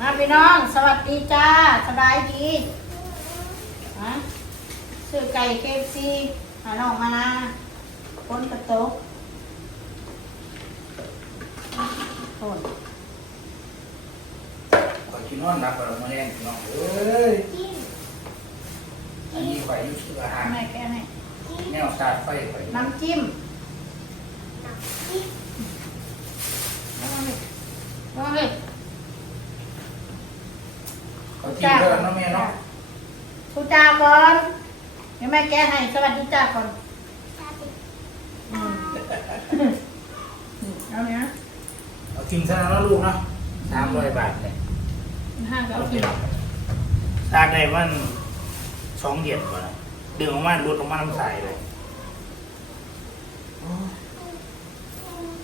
มาพี่น้อง สวัสดีจ้า สบายดีฮะซื้อไก่เคฟซีหาน้องมานาคนกระโตกโอนขอกินนอนหลับไปแล้วมาแห้งพี่น้องเอ้ยอันนี้ข่อยอยุ่ชื่ออาหารแม่แกให้แนวสาดไฟข่อยน้ำจิ้มว่าเลยว่าเลยเขาจิ้มเพิ่มเนาะแม่เนาะทุจ้าก่อนเดี๋ยวแม่แกให้สวัสดีจ้าก่อนอืมอืมเอาเนี้ยเอาจิ้มซะแล้วลูกเนาะสามร้อยบาทเนี่ยห้างก็เอาเอาพี่กินน้องสาดได้มันสองเดือนกว่าแล้วดึงออกมาลดออกมาน้ำใสเลย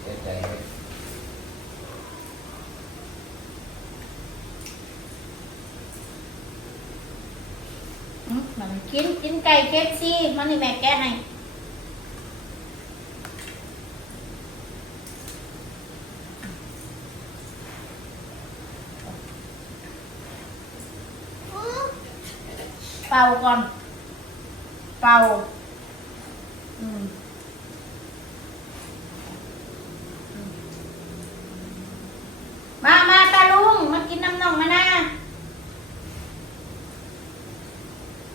เสียใจเลย อื มมันกินกินไก่เคฟซีมันนี่แม่แกให้เป่าก่อนเป่าอืมอืมมามาตาลุง มากินน้ำน่องมานะ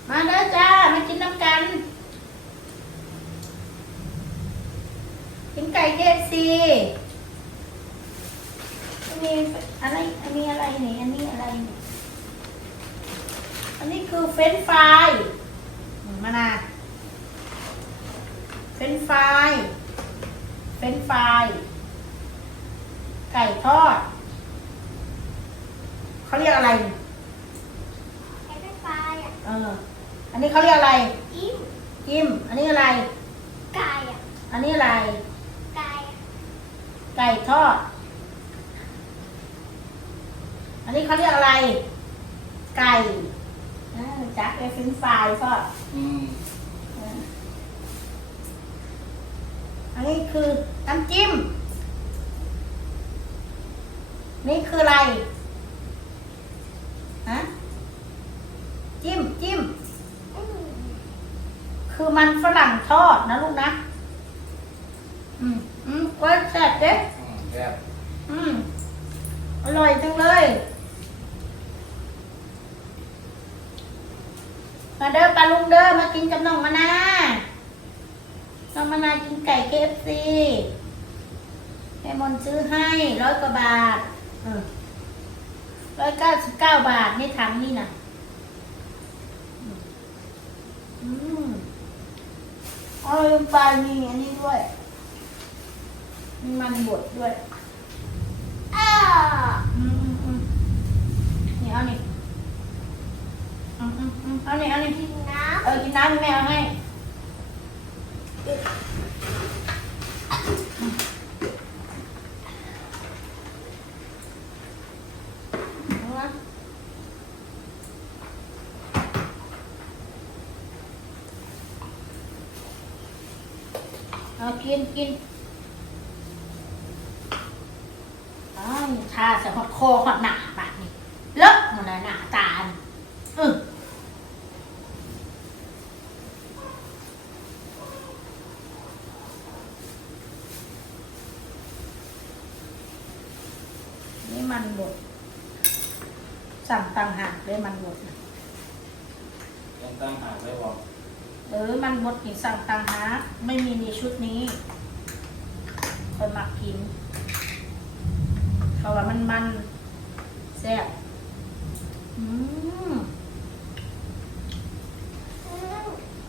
มาเด้อจ้า มากินน้ำกัน กินไก่เคฟซีมีอะไร อันนี้อะไรนี่ อันนี้อะไรนี่ อันนี้ คือเฟรนช์ฟรายอืมมานาเฟรนช์ฟรายเฟรนช์ฟรายไก่ทอดเขาเรียกอะไรนี่เอออันนี้เขาเรียกอะไรจิ้มอันนี้อะไรอันนี้อะไรไก่ทอด อันนี้เขาเรียกอะไร ไก่อ่า จักไอ้เฟรนช์ฟรายทอดอืมอันนี้คือน้ำจิ้ม นี่คืออะไร ฮะ จิ้มจิ้ม คือมันฝรั่งทอดนะลูกนะ อืม อืมก็แซ่บเด้อืมแบบอืม อร่อยจังเลย มาเด้อปลาลุงเด้อมากินกับน้องมะนาน้องมะนากินไก่เคฟซีให้มนต์ซื้อให้ร้อยกว่าบาทร้อยเก้าสิบเก้าบาทในถังนี่น่ะอืมเอาลงไปมีอันนี้ด้วยมีมันบดด้วยอืมอืมอืมนี่เอานี่อื มอืมอืมเอานี่เอานี่เออกินน้ำแม่เอาให้เอาวะเอากินกินอ้าวชาใส่หอดคอหอดหนาบาดนี่เลอะมันน่ะหนาตาลอือนี่มันบด สั่งต่างหากเลยมันบดน่ะยังตั้งหากไว้บอกเออมันบดนี่สั่งต่างหากไม่มีในชุดนี้คนมักกินเพราะว่ามันมันแซ่บอืม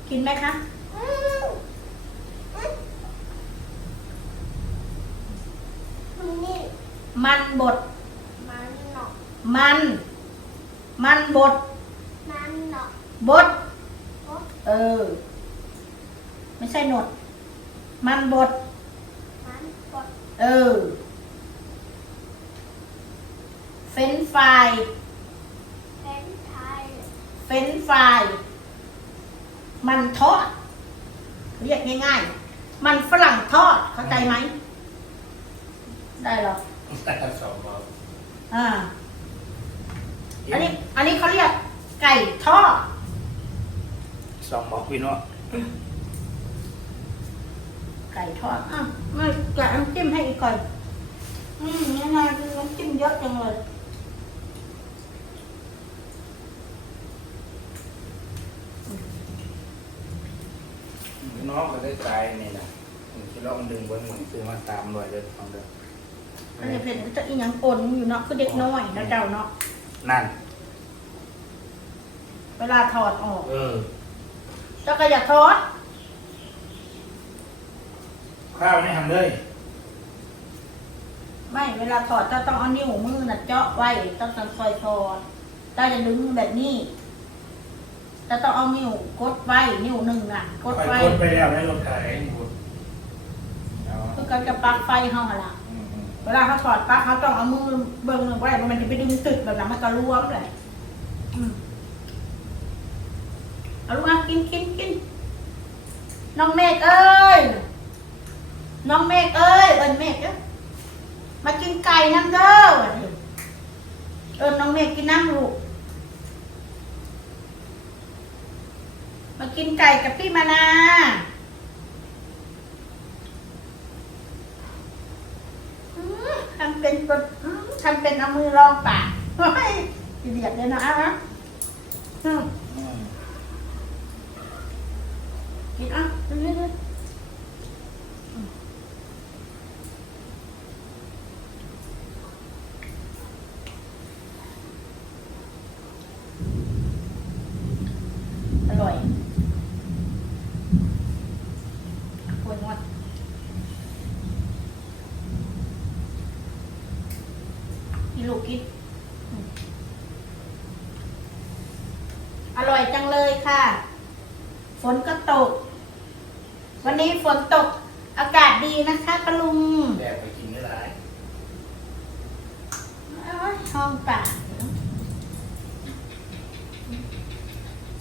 กินไหมคะมันบดมัน มันบด บดเออ ไม่ใช่หนด มันบดเออ เฟรนช์ฟรายเฟรนช์ฟรายมันทอด เรียกง่ายๆ มันฝรั่งทอด เข้าใจไหม ได้หรอแต่สองบอกอ่า อันนี้ อันนี้เขาเรียกไก่ทอดสองบอกพี่เนาะไก่ทอดอะไม่แกะน้ำจิ้มให้อีกก่อน อืมยังไงน้ำจิ้มเยอะจังเลยน้องก็ได้ใจนี่นะคิดว่ามันดึงบนหมุนซื้อมาตามรอยเลยฟังเด้ออันนี้เป็นจะอีหยังปนอยู่เนาะคือเด็กน้อยนะเจ้าเนาะ นั่น เวลาถอดออก เออ เจ้าก็อย่าทอด ข้าวนี่ทำเลย ไม่ เวลาถอดเจ้าต้องเอานิ้วมือน่ะเจาะไว้ต้องค่อยๆถอดเจ้าจะดึงแบบนี้เจ้าต้องเอานิ้วกดไว้ นิ้วหนึ่งน่ะ กดค่อยไว้กดไปแล้วได้รถไถบุญเอา คือการจะปลั๊กไฟเฮาหั่นล่ะอืมอืม เวลาเขาถอดปลั๊กเขาต้องเอามือเบิ่งหนึ่งไว้มันจะไปดึงตึกแบบนั้นมันก็รวมเลยเอาลูกมากินกินกินน้องเมฆเอ้ย น้องเมฆเอ้ย เอิญเมฆเด้อมากินไก่น้ำเด้อเอิญน้องเมฆกินน้ำลูก มากินไก่กับพี่มานาอืมทำเป็นกดอืมทำเป็นเอามือรองปากเฮ้ยเดียดเลยนะอะนะอืมอืมกินอะเรื่อยๆอืมอร่อยปวดหัว กินลูกกินอืมอร่อยจังเลยค่ะ ฝนก็ตก วันนี้ฝนตก อากาศดีนะคะปะลุงแดดไปกินได้หลายเอ้ยห้องป่า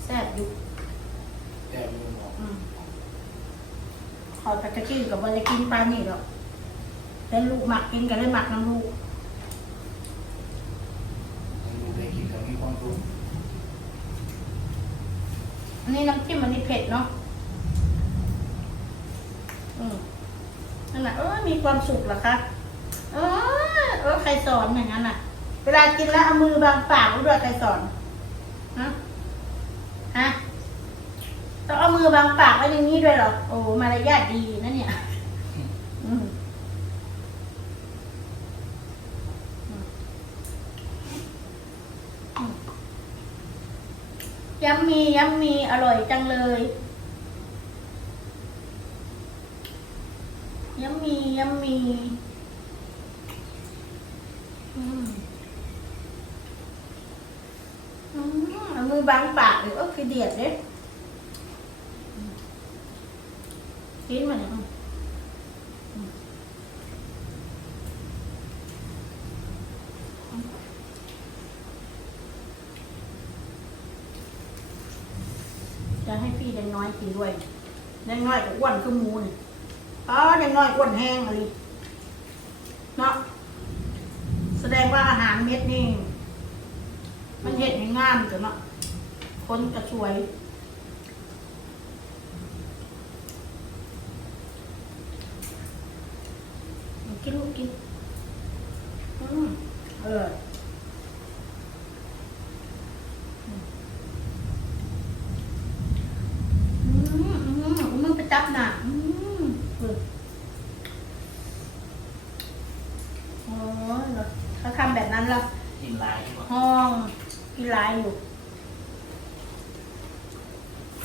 แซ่บอยู่แดดมันออกอืมขอตะกี้กับวันจะกินปลานี่หรอกแต่ลูกหมักกินกันเลยหมักน้ำลูก ดูได้กินกับมีความสุข อันนี้น้ำจิ้มอันนี้เผ็ดเนาะอืมนั่นแหละเออมีความสุขเหรอคะเออเออใครสอนอย่างนั้นน่ะ เวลากินแล้วเอามือบางปากด้วยใครสอนฮะฮะต้องเอามือบางปากไว้อย่างนี้ด้วยเหรอโอ้มารยาทดีนะเนี่ย อืมอืม ย้ำมีย้ำมีอร่อยจังเลยย้ำมีย้ำมีอืมอืมเอามือบางปากเลยโอ้คือเดียดเด้อืมกินมาเนี่ย จะให้พี่เด็กน้อยกินด้วยเด็กน้อยก็อ้วนคือหมูนี่อ๋อเด็กน้อยอ้วนแห้งเลยเนาะแสดงว่าอาหารเม็ดนี่ มันเห็ดให้งามจ้ะเนาะคนกระชวยกินลูกกินอืมเอออืมอืมอืมมึงไปจับหน่ะอืมเออโอ้ย เนอะเขาทำแบบนั้นแล้วกินหลายดีกว่าห้องกีฬาอยู่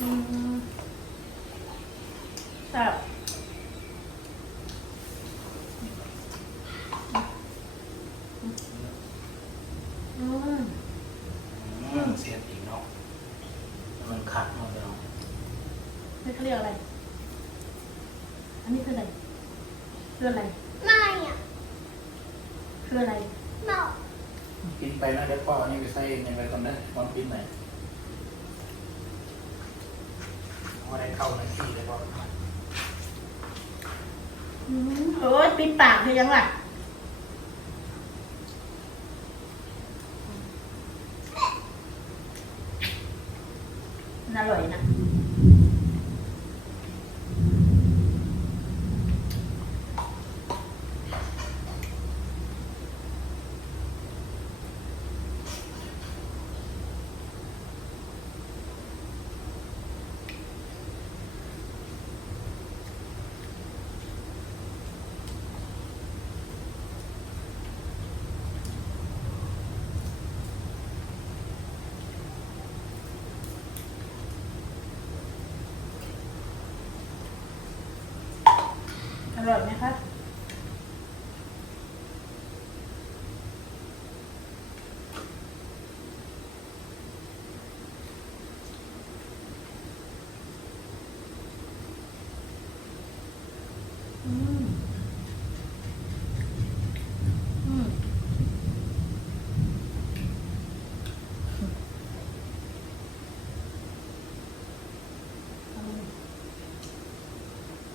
อืมแบบอืมอืมเสียติเนาะมันขัดเนาะเดี๋ยวนี่เขาเรียกอะไร อันนี้คืออะไร คืออะไร ไม่อะคืออะไรเนาะ กินไปนะเดี๋ยวพ่อนี่ไปใส่ในไปก่อนนะตอนกินหนอยว่าได้เข้าในที่เลยพ่ออืมโอ้ยปิดปากเธอยังล่ะ อยนะ อ ร่อยไหมคะอืมอือ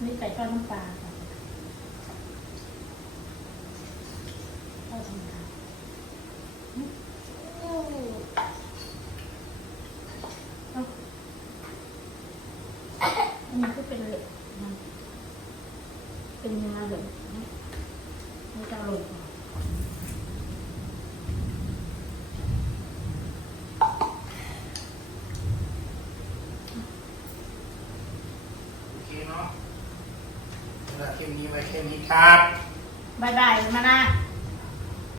นี่ไก่ทอดน้ำปลาค่ะทอดธรรมดาอืมเอาอันนี้ก็ เป็นเหล็กนเป็นงาเหล็กนะไม่ต้องลงก่อนโอเคเนาะสำหรับคลิปนี้ไว้แค่นี้ครับ บายบายมานะ